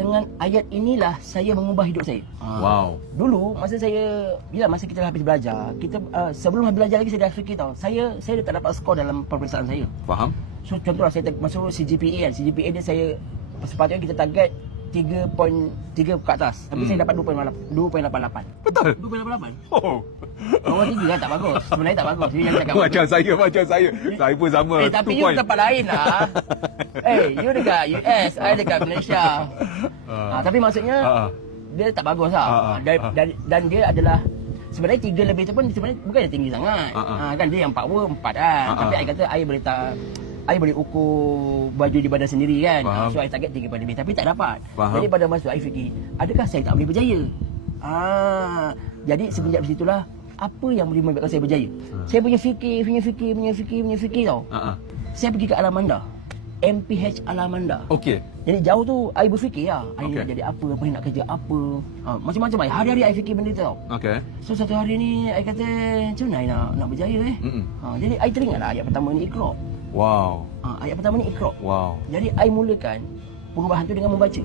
dengan ayat inilah saya mengubah hidup saya. Wow. Dulu masa kita habis belajar, sebelum habis belajar lagi saya dah fikir tau. Saya dah tak dapat skor dalam peperiksaan saya. Faham? So contohlah saya masuk CGPA kan. CGPA dia saya sepatutnya kita target 3.3 ke atas. Tapi saya dapat 2.88. Betul. 2.88. Oh. Orang tinggi kan tak bagus. Sebenarnya tak bagus. Dia yang cakap Macam saya. Saya pun sama. tapi 2 you point. tempat lain lah. You dekat US, I dekat Malaysia. Tapi maksudnya dia tak bagus lah. Dan dia adalah sebenarnya 3 lebih tu pun sebenarnya bukan tinggi sangat. Kan dia yang power 4 kan. Tapi I kata I boleh ukur baju di badan sendiri kan. So I target 3 lebih tapi tak dapat. Faham. Jadi pada masa I fikir, adakah saya tak boleh berjaya? Jadi semenjak situlah apa yang boleh membuatkan saya berjaya? Saya punya fikir tau. Saya pergi ke Alamanda. MPH Alamanda. Okey. Jadi jauh tu I berfikir lah, I Okey. nak jadi apa ni nak kerja apa. Macam-macam hari-hari I fikir benda tu tau. Okey. So satu hari ni I kata macam mana I nak berjaya jadi I teringatlah ayat pertama ni Iqra. Wow. Ayat pertama ni Iqra. Wow. Jadi I mulakan perubahan tu dengan membaca.